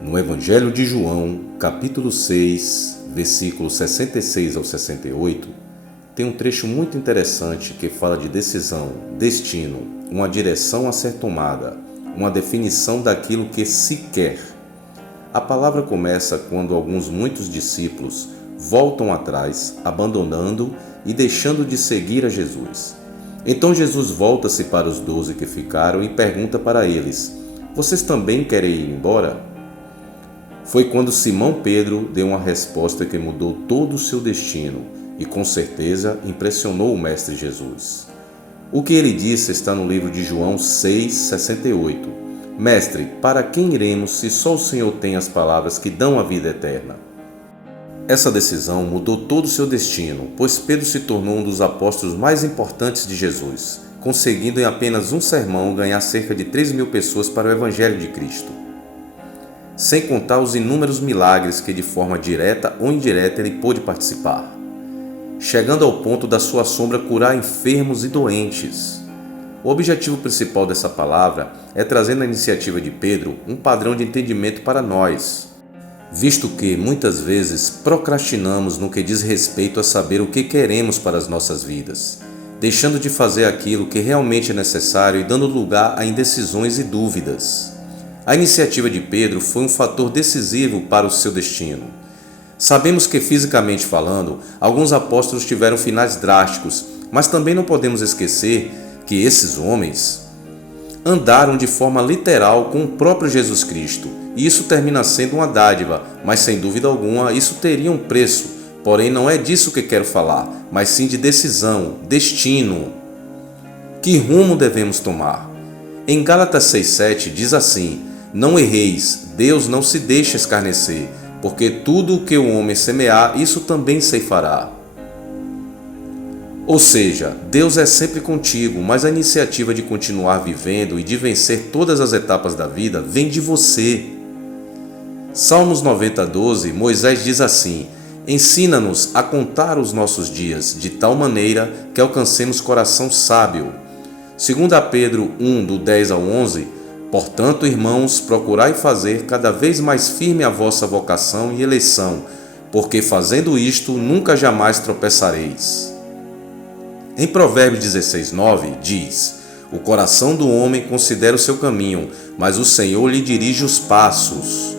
No Evangelho de João, capítulo 6, versículos 66 ao 68, tem um trecho muito interessante que fala de decisão, destino, uma direção a ser tomada, uma definição daquilo que se quer. A palavra começa quando muitos discípulos voltam atrás, abandonando e deixando de seguir a Jesus. Então Jesus volta-se para os 12 que ficaram e pergunta para eles: vocês também querem ir embora? Foi quando Simão Pedro deu uma resposta que mudou todo o seu destino e com certeza impressionou o Mestre Jesus. O que ele disse está no livro de João 6,68. Mestre, para quem iremos se só o Senhor tem as palavras que dão a vida eterna? Essa decisão mudou todo o seu destino, pois Pedro se tornou um dos apóstolos mais importantes de Jesus, conseguindo em apenas um sermão ganhar cerca de 3.000 pessoas para o Evangelho de Cristo. Sem contar os inúmeros milagres que de forma direta ou indireta ele pôde participar, chegando ao ponto da sua sombra curar enfermos e doentes. O objetivo principal dessa palavra é trazer na iniciativa de Pedro um padrão de entendimento para nós, visto que muitas vezes procrastinamos no que diz respeito a saber o que queremos para as nossas vidas, deixando de fazer aquilo que realmente é necessário e dando lugar a indecisões e dúvidas. A iniciativa de Pedro foi um fator decisivo para o seu destino. Sabemos que, fisicamente falando, alguns apóstolos tiveram finais drásticos, mas também não podemos esquecer que esses homens andaram de forma literal com o próprio Jesus Cristo, e isso termina sendo uma dádiva, mas sem dúvida alguma isso teria um preço. Porém, não é disso que quero falar, mas sim de decisão, destino. Que rumo devemos tomar? Em Gálatas 6,7 diz assim: não erreis, Deus não se deixa escarnecer, porque tudo o que o homem semear, isso também ceifará. Ou seja, Deus é sempre contigo, mas a iniciativa de continuar vivendo e de vencer todas as etapas da vida vem de você. Salmos 90:12, Moisés diz assim: ensina-nos a contar os nossos dias, de tal maneira que alcancemos coração sábio. 2 Pedro 1, do 10 ao 11, portanto, irmãos, procurai fazer cada vez mais firme a vossa vocação e eleição, porque fazendo isto nunca jamais tropeçareis. Em Provérbios 16:9 diz: o coração do homem considera o seu caminho, mas o Senhor lhe dirige os passos.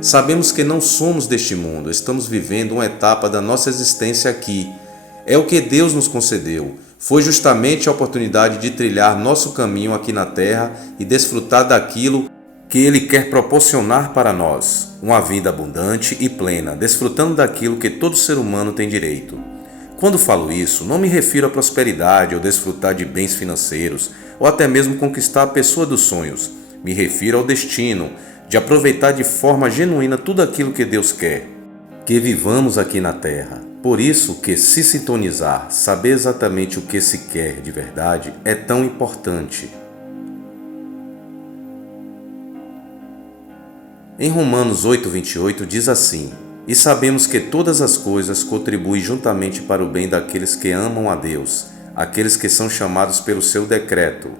Sabemos que não somos deste mundo, estamos vivendo uma etapa da nossa existência aqui. É o que Deus nos concedeu. Foi justamente a oportunidade de trilhar nosso caminho aqui na terra e desfrutar daquilo que Ele quer proporcionar para nós, uma vida abundante e plena, desfrutando daquilo que todo ser humano tem direito. Quando falo isso, não me refiro à prosperidade ou desfrutar de bens financeiros, ou até mesmo conquistar a pessoa dos sonhos. Me refiro ao destino, de aproveitar de forma genuína tudo aquilo que Deus quer, que vivamos aqui na terra. Por isso que se sintonizar, saber exatamente o que se quer de verdade, é tão importante. Em Romanos 8:28 diz assim: e sabemos que todas as coisas contribuem juntamente para o bem daqueles que amam a Deus, aqueles que são chamados pelo seu decreto.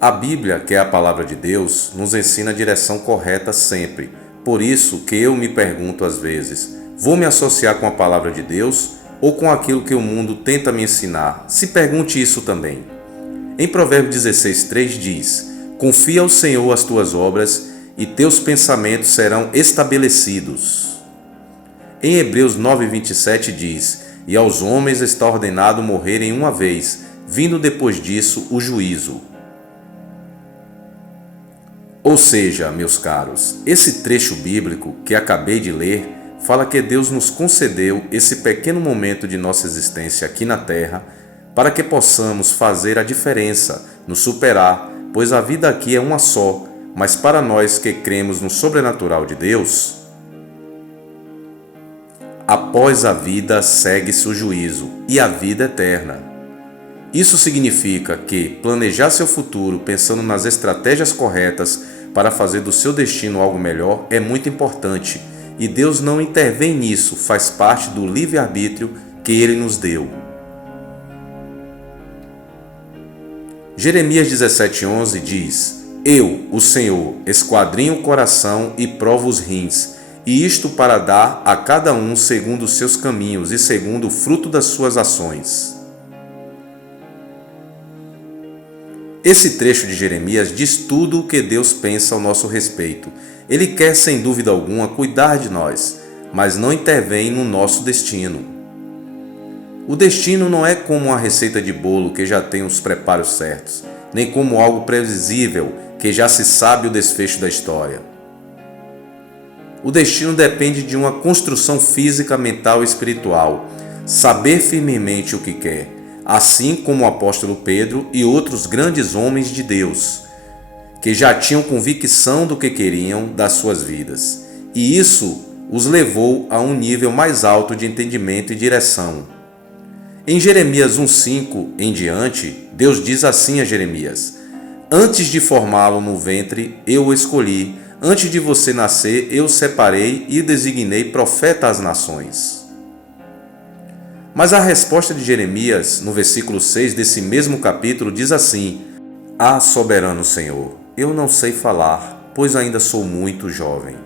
A Bíblia, que é a palavra de Deus, nos ensina a direção correta sempre. Por isso que eu me pergunto às vezes: vou me associar com a palavra de Deus ou com aquilo que o mundo tenta me ensinar? Se pergunte isso também. Em Provérbios 16:3 diz: confia ao Senhor as tuas obras e teus pensamentos serão estabelecidos. Em Hebreus 9:27 diz: e aos homens está ordenado morrerem uma vez, vindo depois disso o juízo. Ou seja, meus caros, esse trecho bíblico que acabei de ler fala que Deus nos concedeu esse pequeno momento de nossa existência aqui na Terra para que possamos fazer a diferença, nos superar, pois a vida aqui é uma só, mas para nós que cremos no sobrenatural de Deus, após a vida segue-se o juízo e a vida eterna. Isso significa que planejar seu futuro pensando nas estratégias corretas para fazer do seu destino algo melhor é muito importante, e Deus não intervém nisso, faz parte do livre-arbítrio que Ele nos deu. Jeremias 17:11 diz: Eu, o Senhor, esquadrinho o coração e provo os rins, e isto para dar a cada um segundo os seus caminhos e segundo o fruto das suas ações. Esse trecho de Jeremias diz tudo o que Deus pensa ao nosso respeito. Ele quer, sem dúvida alguma, cuidar de nós, mas não intervém no nosso destino. O destino não é como uma receita de bolo que já tem os preparos certos, nem como algo previsível que já se sabe o desfecho da história. O destino depende de uma construção física, mental e espiritual, saber firmemente o que quer, assim como o apóstolo Pedro e outros grandes homens de Deus, que já tinham convicção do que queriam das suas vidas, e isso os levou a um nível mais alto de entendimento e direção. Em Jeremias 1,5 em diante, Deus diz assim a Jeremias: Antes de formá-lo no ventre, eu o escolhi, antes de você nascer, eu o separei e o designei profeta às nações. Mas a resposta de Jeremias, no versículo 6 desse mesmo capítulo, diz assim: Ah, soberano Senhor, eu não sei falar, pois ainda sou muito jovem.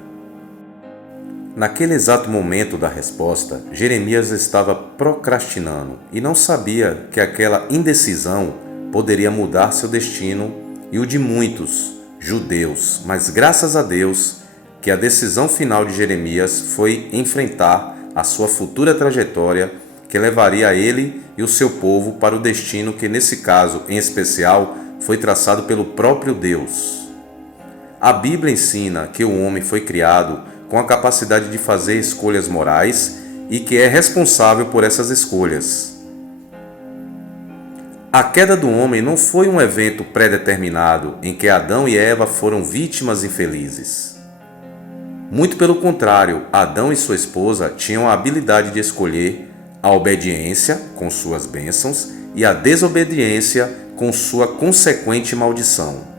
Naquele exato momento da resposta, Jeremias estava procrastinando e não sabia que aquela indecisão poderia mudar seu destino e o de muitos judeus, mas graças a Deus que a decisão final de Jeremias foi enfrentar a sua futura trajetória que levaria ele e o seu povo para o destino que, nesse caso em especial, foi traçado pelo próprio Deus. A Bíblia ensina que o homem foi criado com a capacidade de fazer escolhas morais e que é responsável por essas escolhas. A queda do homem não foi um evento pré-determinado em que Adão e Eva foram vítimas infelizes. Muito pelo contrário, Adão e sua esposa tinham a habilidade de escolher a obediência com suas bênçãos e a desobediência com sua consequente maldição.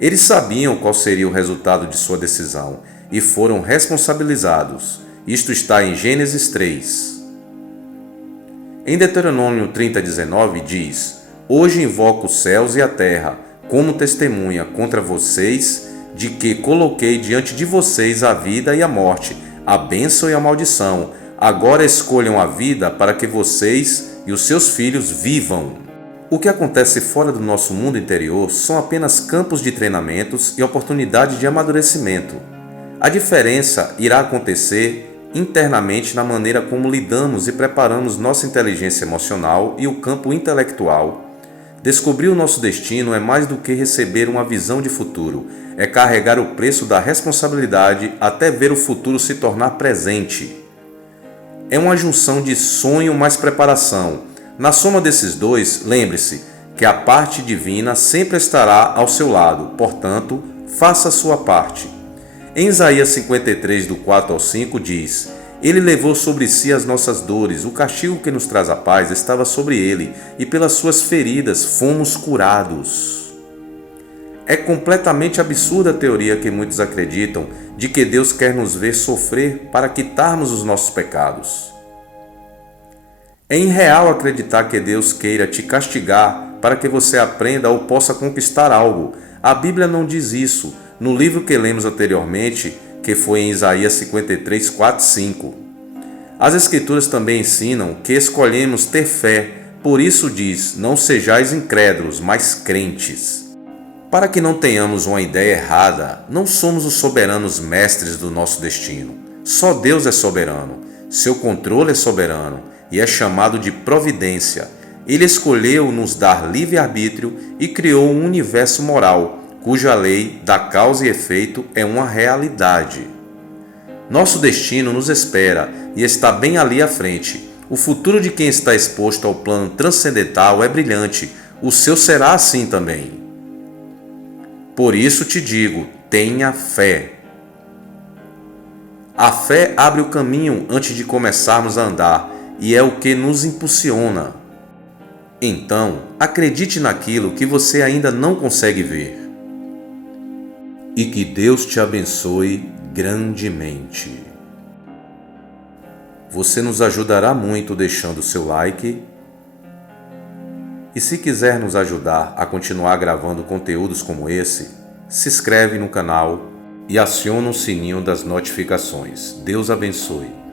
Eles sabiam qual seria o resultado de sua decisão e foram responsabilizados. Isto está em Gênesis 3. Em Deuteronômio 30:19 diz: Hoje invoco os céus e a terra como testemunha contra vocês de que coloquei diante de vocês a vida e a morte, a bênção e a maldição. Agora escolham a vida para que vocês e os seus filhos vivam. O que acontece fora do nosso mundo interior são apenas campos de treinamentos e oportunidade de amadurecimento. A diferença irá acontecer internamente na maneira como lidamos e preparamos nossa inteligência emocional e o campo intelectual. Descobrir o nosso destino é mais do que receber uma visão de futuro, é carregar o preço da responsabilidade até ver o futuro se tornar presente. É uma junção de sonho mais preparação. Na soma desses dois, lembre-se que a parte divina sempre estará ao seu lado, portanto, faça a sua parte. Em Isaías 53, do 4 ao 5, diz: Ele levou sobre si as nossas dores, o castigo que nos traz a paz estava sobre ele, e pelas suas feridas fomos curados. É completamente absurda a teoria que muitos acreditam de que Deus quer nos ver sofrer para quitarmos os nossos pecados. É irreal acreditar que Deus queira te castigar para que você aprenda ou possa conquistar algo. A Bíblia não diz isso. No livro que lemos anteriormente, que foi em Isaías 53, 4, 5. As Escrituras também ensinam que escolhemos ter fé, por isso diz: não sejais incrédulos, mas crentes. Para que não tenhamos uma ideia errada, não somos os soberanos mestres do nosso destino. Só Deus é soberano, seu controle é soberano e é chamado de providência. Ele escolheu nos dar livre-arbítrio e criou um universo moral, cuja lei da causa e efeito é uma realidade. Nosso destino nos espera e está bem ali à frente. O futuro de quem está exposto ao plano transcendental é brilhante, o seu será assim também. Por isso te digo, tenha fé. A fé abre o caminho antes de começarmos a andar e é o que nos impulsiona. Então, acredite naquilo que você ainda não consegue ver. E que Deus te abençoe grandemente. Você nos ajudará muito deixando seu like. E se quiser nos ajudar a continuar gravando conteúdos como esse, se inscreve no canal e aciona o sininho das notificações. Deus abençoe.